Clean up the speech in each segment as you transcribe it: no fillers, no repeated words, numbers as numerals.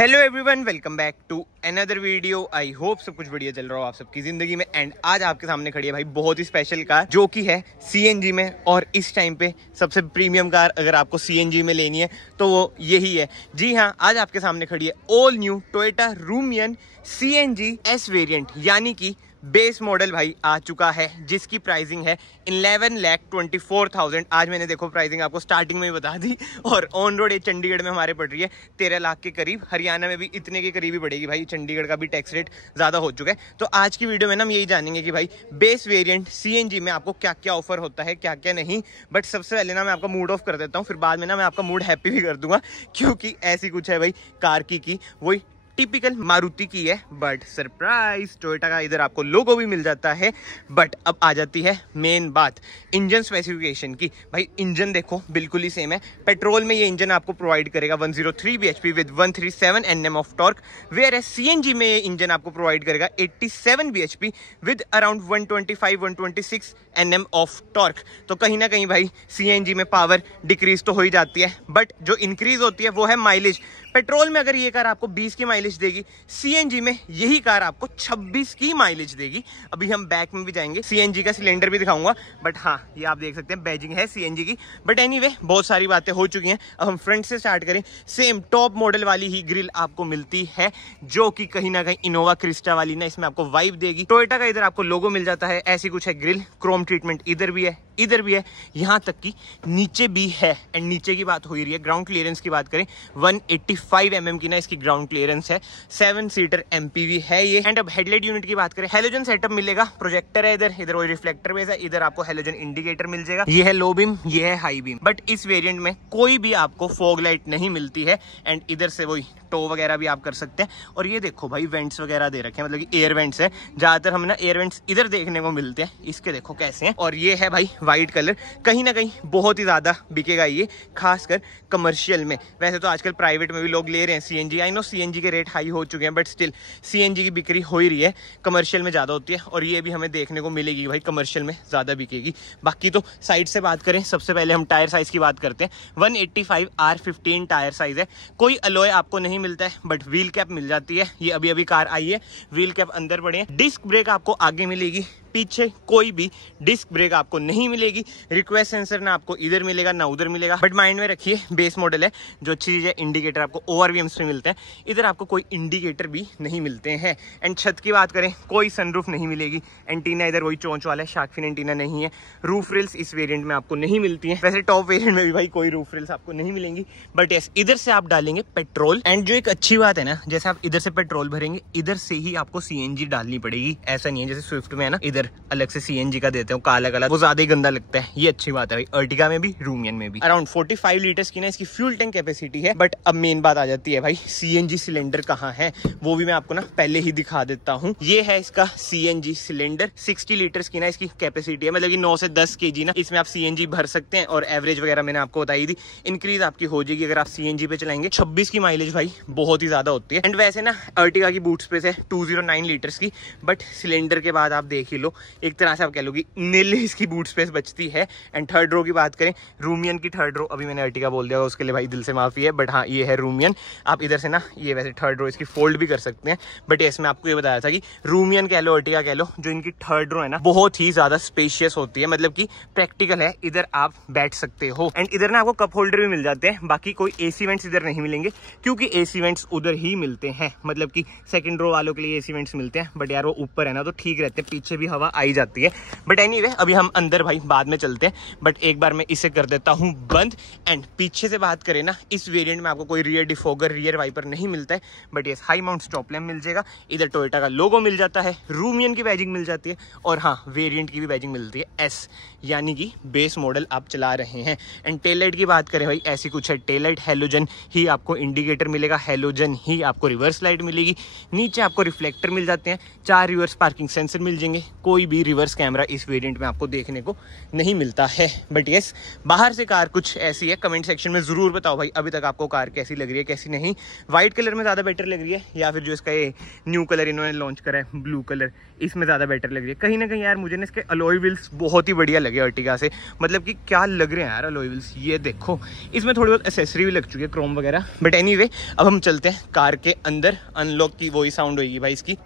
Hello everyone, welcome back to another video. I hope सब कुछ बढ़िया चल रहा हो आप सबकी जिंदगी में। एंड आज आपके सामने खड़ी है भाई बहुत ही स्पेशल कार, जो कि है सीएनजी में। और इस टाइम पे सबसे प्रीमियम कार अगर आपको सीएनजी में लेनी है तो वो यही है। जी हाँ, आज आपके सामने खड़ी है all new Toyota Rumion CNG S variant, यानी कि बेस मॉडल भाई आ चुका है, जिसकी प्राइसिंग है 11,24,000। आज मैंने देखो प्राइसिंग आपको स्टार्टिंग में ही बता दी। और ऑन रोड ये चंडीगढ़ में हमारे पड़ रही है 13 लाख के करीब। हरियाणा में भी इतने के करीब ही पड़ेगी भाई, चंडीगढ़ का भी टैक्स रेट ज़्यादा हो चुका है। तो आज की वीडियो में ना हम यही जानेंगे कि भाई बेस वेरिएंट सीएनजी में आपको क्या क्या ऑफर होता है, क्या क्या नहीं। बट सबसे पहले ना मैं आपका मूड ऑफ कर देता हूँ, फिर बाद में ना मैं आपका मूड हैप्पी भी कर दूंगा, क्योंकि ऐसी कुछ है भाई कार की वही टिपिकल मारुति की है। बट सरप्राइज, टोयोटा का इधर आपको लोगो भी मिल जाता है। बट अब आ जाती है मेन बात इंजन स्पेसिफिकेशन की। भाई इंजन देखो बिल्कुल ही सेम है। पेट्रोल में ये इंजन आपको प्रोवाइड करेगा 103 bhp with 137 Nm of torque, where है सीएनजी में ये इंजन आपको प्रोवाइड करेगा 87 bhp with around 125-126 Nm of torque. तो कहीं ना कहीं भाई सीएनजी में पावर डिक्रीज तो हो ही जाती है, बट जो इंक्रीज होती है वो है माइलेज। पेट्रोल में अगर ये कार आपको 20 की माइलेज देगी, सीएनजी में यही कार आपको 26 की माइलेज देगी। अभी हम बैक में भी जाएंगे, सीएनजी का सिलेंडर भी दिखाऊंगा। बट हाँ, ये आप देख सकते हैं बैजिंग है सीएनजी की। बट एनीवे, बहुत सारी बातें हो चुकी हैं। अब हम फ्रंट से स्टार्ट करें। सेम टॉप मॉडल वाली ही ग्रिल आपको मिलती है, जो कि कहीं ना कहीं इनोवा क्रिस्टा वाली ना इसमें आपको वाइब देगी। टोयोटा का इधर आपको लोगो मिल जाता है, ऐसी कुछ है ग्रिल। क्रोम ट्रीटमेंट इधर भी है, इधर भी है, यहाँ तक कि नीचे भी है। एंड नीचे की बात हो ही रही है, ग्राउंड क्लियरेंस की बात करें 185 mm की ना इसकी ग्राउंड क्लियरेंस है। 7 सीटर एमपीवी है ये। एंड अब हेडलाइट यूनिट की बात करें, हेलोजन सेटअप मिलेगा। प्रोजेक्टर है इधर वही रिफ्लेक्टर बेस है। इधर आपको हेलोजन इंडिकेटर मिल जाएगा। ये है लो बीम, ये है हाई बीम। बट इस वेरिएंट में कोई भी आपको फॉग लाइट नहीं मिलती है। एंड इधर से वही टो वगैरह भी आप कर सकते हैं। और ये देखो भाई वेंट्स वगैरह दे रखे हैं, मतलब कि एयर वेंट्स है। ज्यादातर हमें ना एयर वेंट्स इधर देखने को मिलते हैं। इसके देखो कैसे हैं। और ये है भाई व्हाइट कलर, कहीं ना कहीं बहुत ही ज्यादा बिकेगा ये, खासकर कमर्शियल में। वैसे तो आजकल प्राइवेट में भी लोग ले रहे हैं सीएनजी। आई नो सीएनजी के रेट हाई हो चुके हैं, बट स्टिल सीएनजी की बिक्री हो ही रही है, कमर्शियल में ज्यादा होती है। और ये भी हमें देखने को मिलेगी भाई, कमर्शियल में ज्यादा बिकेगी। बाकी तो साइड से बात करें, सबसे पहले हम टायर साइज की बात करते हैं। 185 R15 टायर साइज है। कोई अलॉय आपको नहीं मिलता है, बट व्हील कैप मिल जाती है। ये अभी अभी कार आई है, व्हील कैप अंदर पड़े हैं। डिस्क ब्रेक आपको आगे मिलेगी, पीछे कोई भी डिस्क ब्रेक आपको नहीं मिलेगी। रिक्वेस्ट सेंसर ना आपको इधर मिलेगा ना उधर मिलेगा। बट माइंड में रखिए, बेस मॉडल है, जो अच्छी चीज है इंडिकेटर आपको ओआरवीएम्स में मिलते हैं। इधर आपको कोई इंडिकेटर भी नहीं मिलते हैं। एंड छत की बात करें, कोई सनरूफ नहीं मिलेगी। एंटीना इधर वही चोंच वाला है, शार्क फिन एंटीना नहीं है। रूफ रिल्स इस वेरिएंट में आपको नहीं मिलती है। वैसे टॉप वेरिएंट में भी भाई कोई रूफ रिल्स आपको नहीं मिलेंगी। बट यस, इधर से आप डालेंगे पेट्रोल। एंड जो एक अच्छी बात है ना, जैसे आप इधर से पेट्रोल भरेंगे, इधर से ही आपको सीएनजी डालनी पड़ेगी। ऐसा नहीं है जैसे स्विफ्ट में है ना, इधर अलग से सीएनजी का देते हो काला काला, वो ज्यादा ही गंदा लगता है। ये अच्छी बात है भाई, अर्टिगा में भी रूमियन में भी। अराउंड 45 लीटर्स की ना इसकी फ्यूल टैंक कैपेसिटी है। बट अब मेन बात आ जाती है भाई, सीएनजी सिलेंडर कहाँ है, वो भी मैं आपको ना पहले ही दिखा देता हूँ। ये है इसका सीएनजी सिलेंडर। 60 लीटर्स की ना इसकी कैपेसिटी है, मतलब कि 9 से 10 kg ना इसमें आप सीएनजी भर सकते हैं। और एवरेज वगैरह मैंने आपको बताई थी, इंक्रीज आपकी हो जाएगी अगर आप सीएनजी पे चलाएंगे। 26 की माइलेज भाई बहुत ही ज्यादा होती है। एंड वैसे ना अर्टिगा की बूट स्पेस है 209 लीटर्स की, बट सिलेंडर के बाद आप देख ही लो, एक तरह से आप कह लो कि नील इसकी बूट स्पेस बचती है। एंड थर्ड रो की बात करें, रूमियन की थर्ड रो, अभी मैंने अर्टिगा बोल दिया, उसके लिए भाई दिल से माफी है। बट हाँ, ये है रूमियन। आप इधर से ना ये वैसे थर्ड रो इसकी फोल्ड भी कर सकते हैं। बट इसमें आपको ये बताया था कि रूमियन कह लो अर्टिगा कह लो, जो इनकी थर्ड रो है ना बहुत ही ज्यादा स्पेशियस होती है, मतलब कि प्रैक्टिकल है। इधर आप बैठ सकते हो। एंड इधर ना आपको कप होल्डर भी मिल जाते हैं। बाकी कोई एसी वेंट्स इधर नहीं मिलेंगे, क्योंकि एसी वेंट्स उधर ही मिलते हैं, मतलब कि सेकंड रो वालों के लिए एसी वेंट्स मिलते हैं। बट यार वो ऊपर है ना, तो ठीक रहते हैं, पीछे भी हवा आई जाती है। बट एनीवे, अभी हम अंदर भाई बाद में चलते हैं। बट एक बार मैं इसे कर देता हूँ बंद। एंड पीछे से बात करें ना, इस वेरिएंट में आपको कोई रियर डिफोगर, रियर वाइपर नहीं मिलता है। बट ये हाई माउंट स्टॉप लैम्प मिल जाएगा। इधर टोयोटा का लोगो मिल जाता है, रूमियन की बैजिंग मिल जाती है। और हाँ, वेरिएंट की भी बैजिंग मिलती है एस, यानी कि बेस मॉडल आप चला रहे हैं। एंड टेल लाइट की बात करें भाई, ऐसी कुछ है। टेल लाइट हेलोजन ही आपको इंडिकेटर मिलेगा, हेलोजन ही आपको रिवर्स लाइट मिलेगी। नीचे आपको रिफ्लेक्टर मिल जाते हैं, 4 रिवर्स पार्किंग सेंसर मिल जाएंगे। कोई भी रिवर्स कैमरा इस वेरिएंट में आपको देखने को नहीं मिलता है। बट यस, बाहर से कार कुछ ऐसी है। कमेंट सेक्शन में जरूर बताओ भाई अभी तक आपको कार कैसी लग रही है, कैसी नहीं। व्हाइट कलर में ज़्यादा बेटर लग रही है या फिर जो इसका ये न्यू कलर इन्होंने लॉन्च करा है ब्लू कलर, इसमें ज़्यादा बेटर लग रही है। कहीं ना कहीं यार मुझे ना इसके अलॉय व्हील्स बहुत ही बढ़िया लगे अर्टिगा से, मतलब कि क्या लग रहे हैं यार अलॉय व्हील्स। ये देखो, इसमें थोड़ी बहुत एसेसरी भी लग चुकी है, क्रोम वगैरह। बट एनीवे, अब हम चलते हैं कार के अंदर। अनलॉक की वही साउंड होगी भाई इसकी,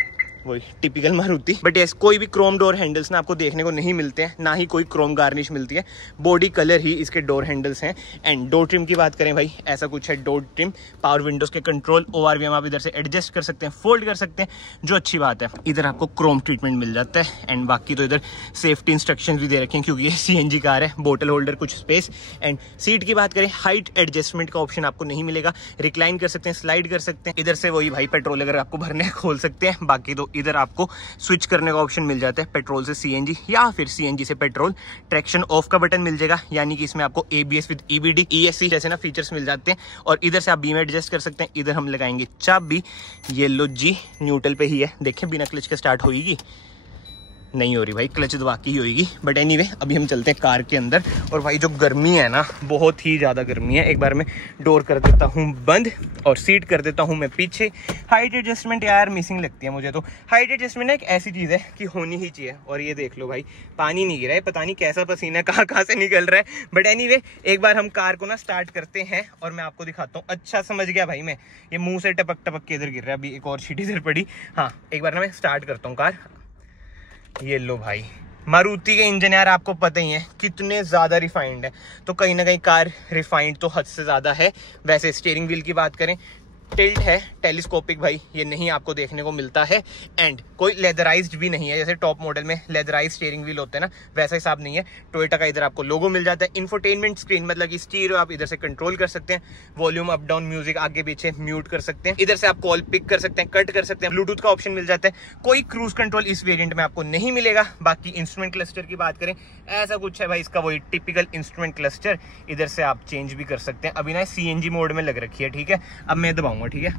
वही टिपिकल मारुति। बट यस, कोई भी क्रोम डोर हैंडल्स ना आपको देखने को नहीं मिलते हैं, ना ही कोई क्रोम गार्निश मिलती है। बॉडी कलर ही इसके डोर हैंडल्स हैं। एंड डोर ट्रिम की बात करें भाई, ऐसा कुछ है डोर ट्रिम। पावर विंडोज के कंट्रोल ORVM आप इधर से एडजस्ट कर सकते हैं, फोल्ड कर सकते हैं, जो अच्छी बात है। इधर आपको क्रोम ट्रीटमेंट मिल जाता है। एंड बाकी तो इधर सेफ्टी इंस्ट्रक्शन भी दे रखे हैं, क्योंकि ये CNG कार है। बोटल होल्डर, कुछ स्पेस। एंड सीट की बात करें, हाइट एडजस्टमेंट का ऑप्शन आपको नहीं मिलेगा। रिक्लाइन कर सकते हैं, स्लाइड कर सकते हैं। इधर से वही भाई पेट्रोल अगर आपको भरने खोल सकते हैं। बाकी तो इधर आपको स्विच करने का ऑप्शन मिल जाता है, पेट्रोल से CNG या फिर CNG से पेट्रोल। ट्रैक्शन ऑफ का बटन मिल जाएगा, यानी कि इसमें आपको ABS विद EBD, ESC जैसे ना फीचर्स मिल जाते हैं। और इधर से आप बीम एडजस्ट कर सकते हैं। इधर हम लगाएंगे चाबी, ये लो जी, न्यूट्रल पे ही है। देखें बिना क्लच के स्टार्ट होगी, नहीं हो रही भाई, क्लच दबा के ही होगी। बट एनीवे, अभी हम चलते हैं कार के अंदर। और भाई जो गर्मी है ना, बहुत ही ज़्यादा गर्मी है। एक बार मैं डोर कर देता हूँ बंद और सीट कर देता हूँ मैं पीछे। हाइट एडजस्टमेंट यार मिसिंग लगती है मुझे तो। हाइट एडजस्टमेंट एक ऐसी चीज़ है कि होनी ही चाहिए। और ये देख लो भाई, पानी नहीं गिरा है, पता नहीं कैसा पसीना कहाँ से निकल रहा है। बट एनीवे, एक बार हम कार को ना स्टार्ट करते हैं और मैं आपको दिखाता हूँ। अच्छा समझ गया भाई मैं, ये मुँह से टपक टपक के इधर गिर रहा है। अभी एक और शीट इधर पड़ी। हाँ, एक बार ना मैं स्टार्ट करता हूँ कार। ये लो भाई, मारुति के इंजन यार आपको पता ही है कितने ज़्यादा रिफाइंड है। तो कहीं ना कहीं कार रिफाइंड तो हद से ज़्यादा है। वैसे स्टीयरिंग व्हील की बात करें, टिल्ट है, टेलीस्कोपिक भाई, ये नहीं आपको देखने को मिलता है। एंड कोई लेदराइज्ड भी नहीं है, जैसे टॉप मॉडल में लेदराइज स्टीयरिंग व्हील होते हैं ना, वैसा हिसाब नहीं है। टोयोटा का इधर आपको लोगो मिल जाता है। इंफोटेनमेंट स्क्रीन, मतलब कि स्टीरियो आप इधर से कंट्रोल कर सकते हैं। वॉल्यूम अप डाउन, म्यूजिक आगे पीछे म्यूट कर सकते हैं। इधर से आप कॉल पिक कर सकते हैं, कट कर सकते हैं। ब्लूटूथ का ऑप्शन मिल जाता है। कोई क्रूज कंट्रोल इस वेरिएंट में आपको नहीं मिलेगा। बाकी इंस्ट्रूमेंट क्लस्टर की बात करें, ऐसा कुछ है भाई इसका, वही टिपिकल इंस्ट्रूमेंट क्लस्टर। इधर से आप चेंज भी कर सकते हैं। अभी ना CNG मोड में लग रखी है, ठीक है। अब मैं दबाऊंगा, ठीक है,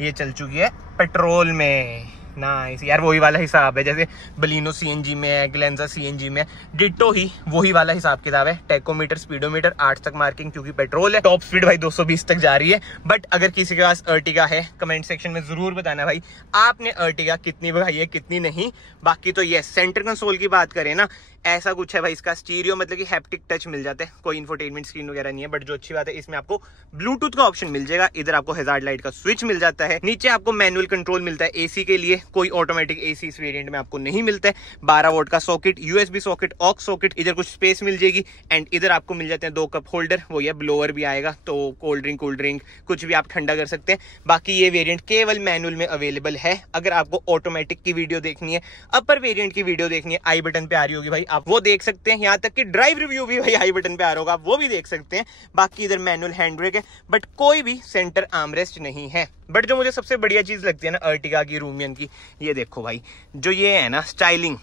ये चल चुकी है पेट्रोल में। नाइस यार, वही वाला हिसाब है जैसे बलिनो CNG में है, ग्लेंजा CNG में है, डिट्टो ही वही वाला हिसाब किताब है। टेकोमीटर, स्पीडोमीटर 8 तक मार्किंग, क्योंकि पेट्रोल है। टॉप स्पीड भाई 220 तक जा रही है। बट अगर किसी के पास अर्टिगा है, कमेंट सेक्शन में जरूर बताना भाई आपने अर्टिगा कितनी भगाई है, कितनी नहीं। बाकी तो ये सेंटर कंसोल की बात करें ना, ऐसा कुछ है भाई इसका। स्टीरियो मतलब कि हैप्टिक टच मिल जाता है, कोई इंफोटेनमेंट स्क्रीन वगैरह नहीं है। बट जो अच्छी बात है, इसमें आपको ब्लूटूथ का ऑप्शन मिल जाएगा। इधर आपको हैजार्ड लाइट का स्विच मिल जाता है। नीचे आपको मैनुअल कंट्रोल मिलता है AC के लिए, कोई ऑटोमेटिक AC इस वेरिएंट में आपको नहीं मिलता है। 12 वोल्ट का socket, USB socket, aux socket, इधर कुछ स्पेस मिल जाएगी। एंड इधर आपको मिल जाते हैं 2 कप होल्डर, वो ये ब्लोअर भी आएगा, तो कोल्ड ड्रिंक कुछ भी आप ठंडा कर सकते हैं। बाकी ये वेरिएंट केवल मैनुअल में अवेलेबल है। अगर आपको ऑटोमेटिक की वीडियो देखनी है, अपर वेरिएंट की वीडियो देखनी है, आई बटन पे आ रही होगी भाई, आप वो देख सकते हैं। यहाँ तक कि ड्राइव रिव्यू भी भाई आई बटन पे आ रहा होगा, वो भी देख सकते हैं। बाकी इधर मैनुअल हैंड ब्रेक है, बट कोई भी सेंटर आर्मरेस्ट नहीं है। बट जो मुझे सबसे बढ़िया चीज लगती है ना अर्टिगा की, रूमियन की, ये देखो भाई, जो ये है ना स्टाइलिंग,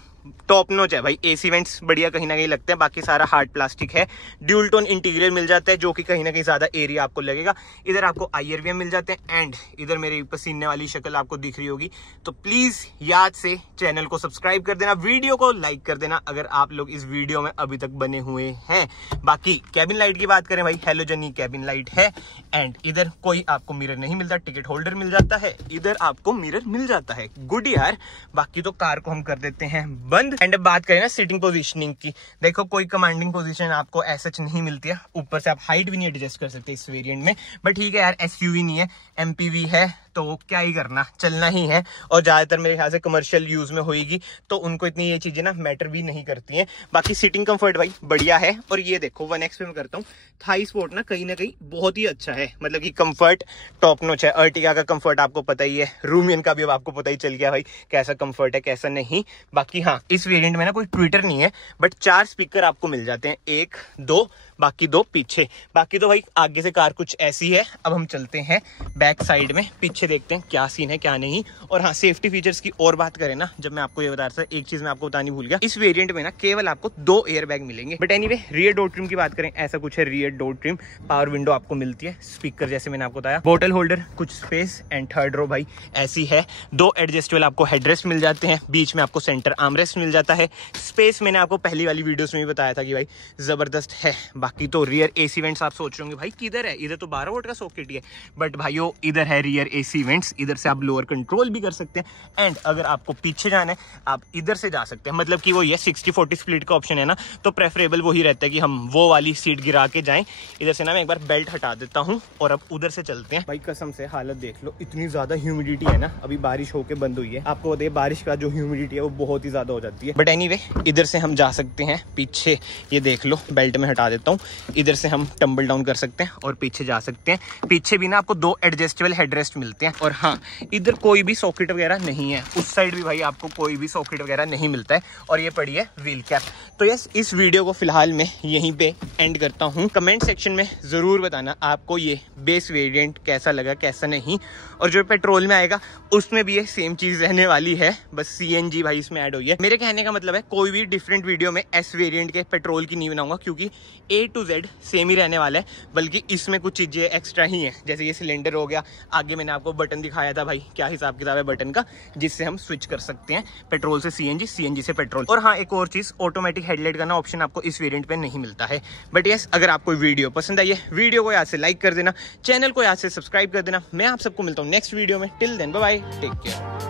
टॉप नॉच है भाई। AC वेंट्स बढ़िया कहीं ना कहीं लगते हैं। बाकी सारा हार्ड प्लास्टिक है। ड्यूल टोन इंटीरियर मिल जाता है, जो कि कहीं ना कहीं ज्यादा एरिया आपको लगेगा। इधर आपको IRVM मिल जाते हैं। एंड इधर मेरी पसीने वाली शक्ल आपको दिख रही होगी, तो प्लीज याद से चैनल को सब्सक्राइब कर देना, वीडियो को लाइक कर देना अगर आप लोग इस वीडियो में अभी तक बने हुए हैं। बाकी कैबिन लाइट की बात करें भाई, हेलोजन कैबिन लाइट है। एंड इधर कोई आपको मिरर नहीं मिलता, टिकट होल्डर मिल जाता है। इधर आपको मिरर मिल जाता है, गुड यार। बाकी तो कार को हम कर देते हैं बंद। एंड बात करें ना सीटिंग पोजीशनिंग की, देखो कोई कमांडिंग पोजीशन आपको ऐसा नहीं मिलती है। ऊपर से आप हाइट भी नहीं एडजस्ट कर सकते इस वेरिएंट में। बट ठीक है यार, SUV नहीं है, MPV है, तो क्या ही करना, चलना ही है। और ज्यादातर मेरे ख्याल से कमर्शियल यूज में होगी, तो उनको इतनी ये चीजें ना मैटर भी नहीं करती हैं। बाकी सीटिंग कंफर्ट भाई बढ़िया है। और ये देखो 1X पे मैं करता हूँ, थाई स्पोर्ट ना कहीं बहुत ही अच्छा है, मतलब कि कंफर्ट टॉप नॉच है। अर्टिगा का कंफर्ट आपको पता ही है, रूमियन का भी अब आपको पता ही चल गया भाई कैसा कंफर्ट है कैसा नहीं। बाकी हाँ, इस वेरिएंट में ना कोई ट्विटर नहीं है, बट 4 स्पीकर आपको मिल जाते हैं, 1, 2, बाकी 2 पीछे। बाकी तो भाई आगे से कार कुछ ऐसी है। अब हम चलते हैं बैक साइड में, पीछे देखते हैं क्या सीन है क्या नहीं। और हाँ, सेफ्टी फीचर्स की और बात करें ना, जब मैं आपको ये बता रहा था, एक चीज मैं आपको बतानी भूल गया, इस वेरिएंट में ना केवल आपको 2 एयर बैग मिलेंगे। But anyway, rear door trim की बात करें, ऐसा कुछ है rear door trim. Power window आपको मिलती है, स्पीकर जैसे मैंने आपको बताया, बोतल होल्डर, कुछ स्पेस एंड थर्ड रो भाई ऐसी है। 2 एडजस्टेबल आपको हेडरेस्ट मिल जाते हैं, बीच में आपको सेंटर आर्मरेस्ट मिल जाता है। स्पेस मैंने आपको पहली वाली वीडियोस में भी बताया था कि भाई जबरदस्त है। बाकी तो रियर एसी वेंट्स आप सोच रहे होंगे भाई किधर है, इधर तो 12 वोल्ट का सॉकेट ही है, बट भाइयों इधर है रियर एसी वेंट्स। इधर से आप लोअर कंट्रोल भी कर सकते हैं। एंड अगर आपको पीछे जाना है आप इधर से जा सकते हैं, मतलब कि वो ये 60-40 स्प्लिट का ऑप्शन है ना, तो प्रेफरेबल वही रहता है कि हम वो वाली सीट गिरा के जाएं। इधर से ना मैं एक बार बेल्ट हटा देता हूं और अब उधर से चलते हैं। भाई कसम से हालत देख लो, इतनी ज्यादा ह्यूमिडिटी है ना, अभी बारिश होके बंद हुई है। आपको बताइए बारिश का जो ह्यूमिडिटी है वो बहुत ही ज्यादा हो जाती है। बट एनीवे, इधर से हम जा सकते हैं पीछे, ये देख लो, बेल्ट में हटा देता हूँ। इधर से हम टम्बल डाउन कर सकते हैं और पीछे जा सकते हैं। पीछे भी ना आपको 2 एडजस्टेबल हेडरेस्ट मिलते हैं। और हाँ, इधर कोई भी सॉकेट वगैरह नहीं है, उस साइड भी भाई आपको कोई भी सॉकेट वगैरह नहीं मिलता है। और ये पड़ी है व्हील कैप। तो यस, इस वीडियो को फिलहाल मैं यहीं पे एंड करता हूँ। कमेंट सेक्शन में जरूर बताना आपको ये बेस वेरिएंट कैसा लगा कैसा नहीं। और जो पेट्रोल में आएगा उसमें भी ये सेम चीज रहने वाली है, बस सीएनजी भाई इसमें ऐड हुई है। मेरे कहने का मतलब है कोई भी डिफरेंट वीडियो में एस वेरिएंट के पेट्रोल की नहीं बनाऊंगा, क्योंकि A to Z सेम ही रहने वाला है, बल्कि इसमें कुछ चीजें एक्स्ट्रा ही हैं। जैसे ये सिलेंडर हो गया, आगे मैंने आपको बटन दिखाया था भाई, क्या हिसाब किताब है बटन का, जिससे हम स्विच कर सकते हैं पेट्रोल से सीएनजी, सीएनजी से पेट्रोल। और हाँ, एक और चीज, ऑटोमेटिक हेडलाइट का ना ऑप्शन आपको इस वेरिएंट पे नहीं मिलता है। बट यस, अगर आपको वीडियो पसंद आई है, वीडियो को याद से लाइक कर देना, चैनल को याद से सब्सक्राइब कर देना। मैं आप सबको मिलता हूँ नेक्स्ट वीडियो में। Till then bye bye, take care.